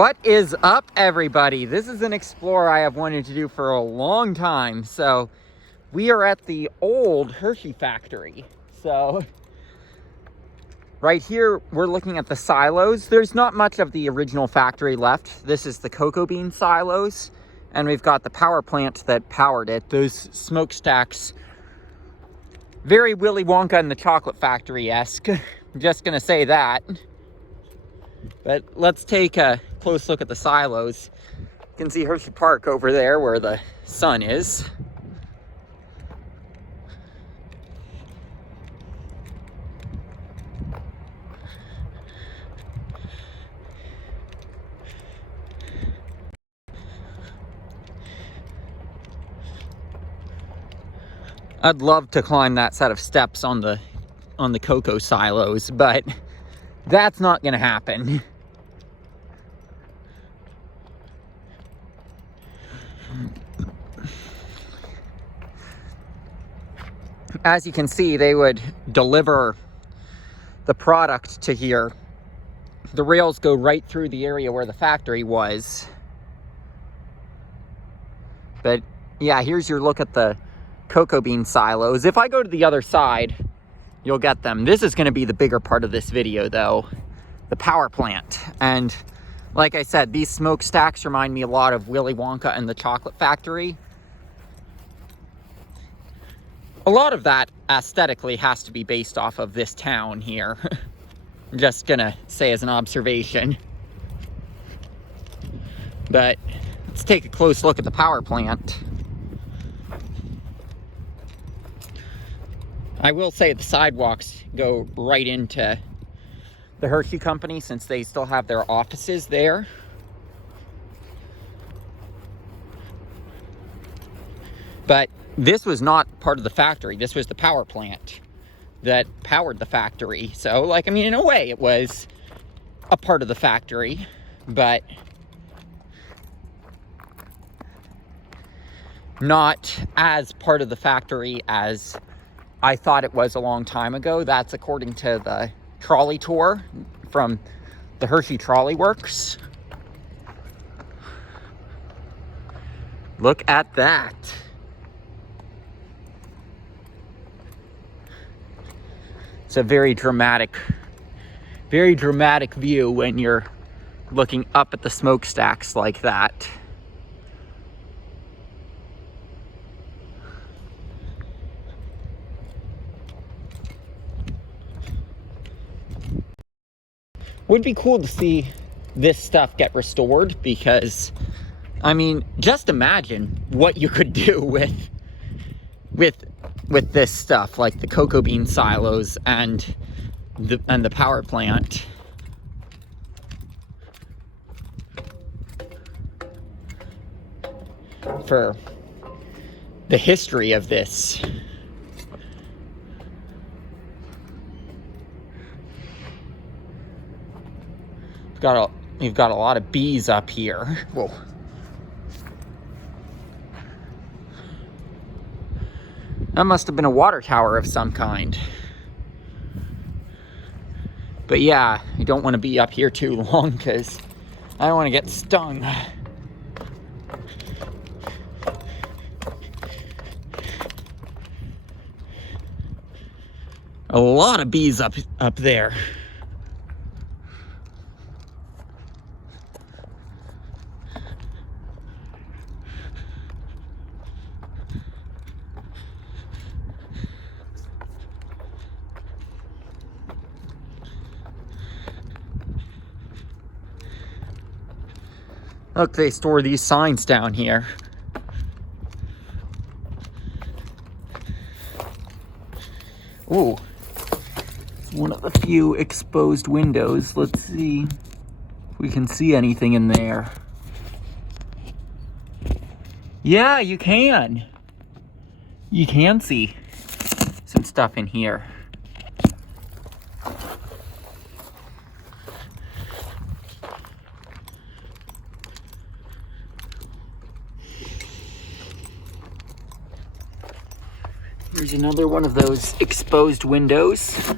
What is up, everybody? This is an explore I have wanted to do for a long time. So we are at the old Hershey factory. So right here, we're looking at the silos. There's not much of the original factory left. This is the cocoa bean silos. And we've got the power plant that powered it. Those smokestacks, very Willy Wonka and the Chocolate Factory-esque. I'm just gonna say that. But let's take a close look at the silos. You can see Hershey Park over there where the sun is. I'd love to climb that set of steps on the cocoa silos, but that's not gonna happen. As you can see, they would deliver the product to here. The rails go right through the area where the factory was. But yeah, here's your look at the cocoa bean silos. If I go to the other side, you'll get them. This is going to be the bigger part of this video, though, the power plant. And like I said, these smokestacks remind me a lot of Willy Wonka and the Chocolate Factory. A lot of that aesthetically has to be based off of this town here. I'm just gonna say as an observation. But let's take a close look at the power plant. I will say the sidewalks go right into the Hershey Company since they still have their offices there. But this was not part of the factory. This was the power plant that powered the factory. So, like, I mean, in a way, it was a part of the factory, but not as part of the factory as I thought it was a long time ago. That's according to the trolley tour from the Hershey Trolley Works. Look at that. It's a very dramatic view when you're looking up at the smokestacks like that. Would be cool to see this stuff get restored because, I mean, just imagine what you could do with this stuff, like the cocoa bean silos and the power plant. For the history of this. We've got a lot of bees up here. Whoa. That must have been a water tower of some kind. But yeah, I don't want to be up here too long because I don't want to get stung. A lot of bees up there. Look, they store these signs down here. Ooh, one of the few exposed windows. Let's see if we can see anything in there. Yeah, you can. You can see some stuff in here. Here's another one of those exposed windows.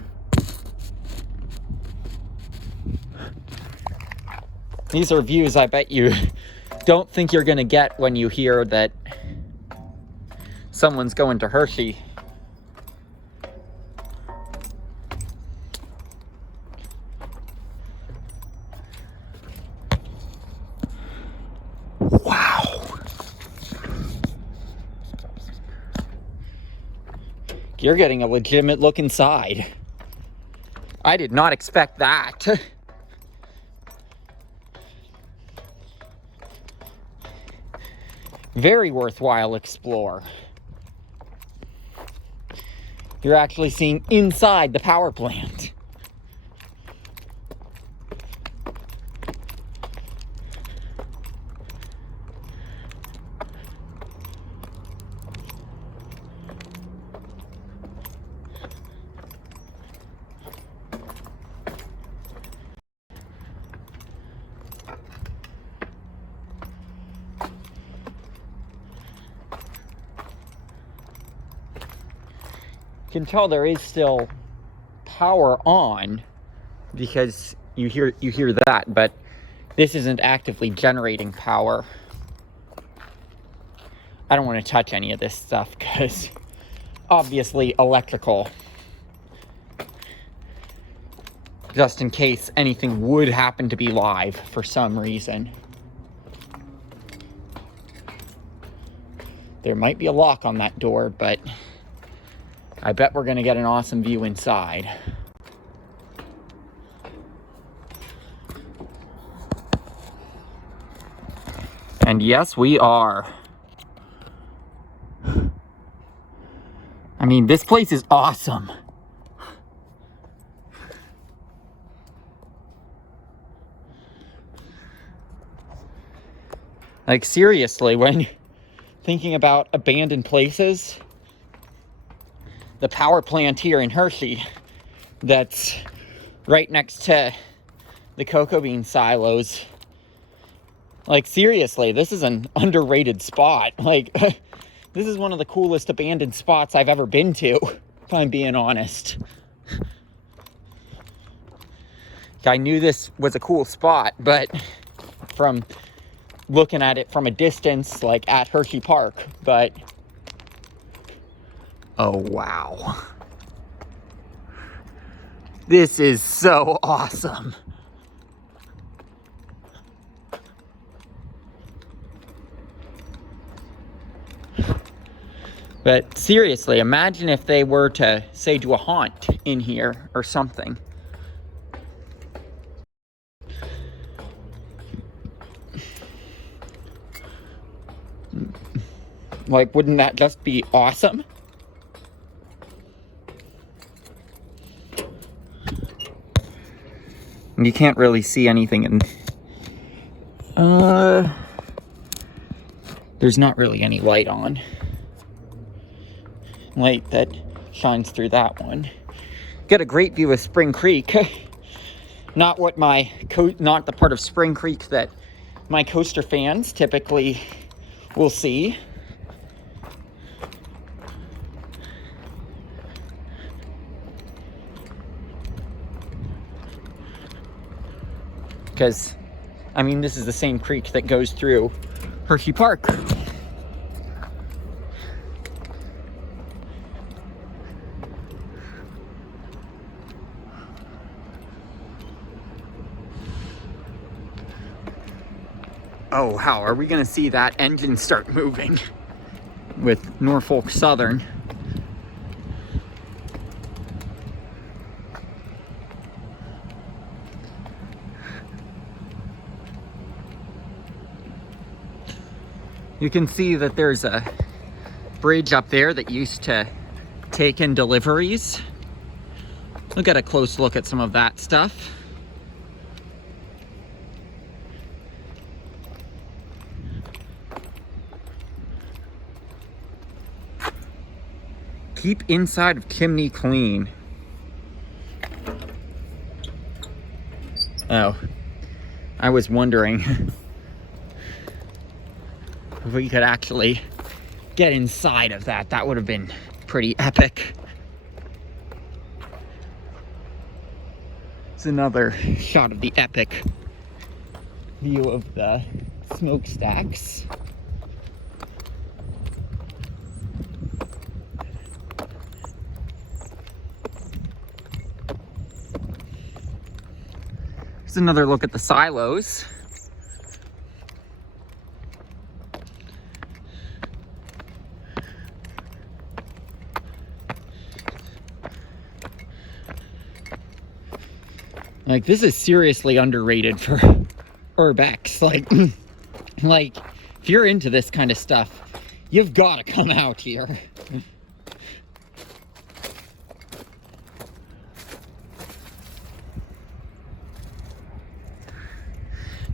These are views I bet you don't think you're gonna get when you hear that someone's going to Hershey. Wow. You're getting a legitimate look inside. I did not expect that. Very worthwhile explore. You're actually seeing inside the power plant. You can tell there is still power on because you hear that, but this isn't actively generating power. I don't want to touch any of this stuff because obviously electrical. Just in case anything would happen to be live for some reason. There might be a lock on that door, but I bet we're gonna get an awesome view inside. And yes, we are. I mean, this place is awesome. Like, seriously, when thinking about abandoned places, the power plant here in Hershey that's right next to the cocoa bean silos, like, seriously, this is an underrated spot. Like, this is one of the coolest abandoned spots I've ever been to, if I'm being honest. I knew this was a cool spot, but from looking at it from a distance, like at Hershey Park, but oh, wow. This is so awesome. But seriously, imagine if they were to, say, do a haunt in here or something. Like, wouldn't that just be awesome? You can't really see anything in... There's not really any light on. Light that shines through that one. Get a great view of Spring Creek. Not what not the part of Spring Creek that my coaster fans typically will see. Because, I mean, this is the same creek that goes through Hershey Park. Oh, wow, are we gonna see that engine start moving with Norfolk Southern? You can see that there's a bridge up there that used to take in deliveries. We'll get a close look at some of that stuff. Keep inside of chimney clean. Oh, I was wondering if we could actually get inside of that. That would have been pretty epic. It's another shot of the epic view of the smokestacks. Here's another look at the silos. Like, this is seriously underrated for Urbex. Like, if you're into this kind of stuff, you've got to come out here.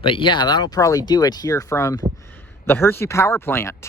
But yeah, that'll probably do it here from the Hershey power plant.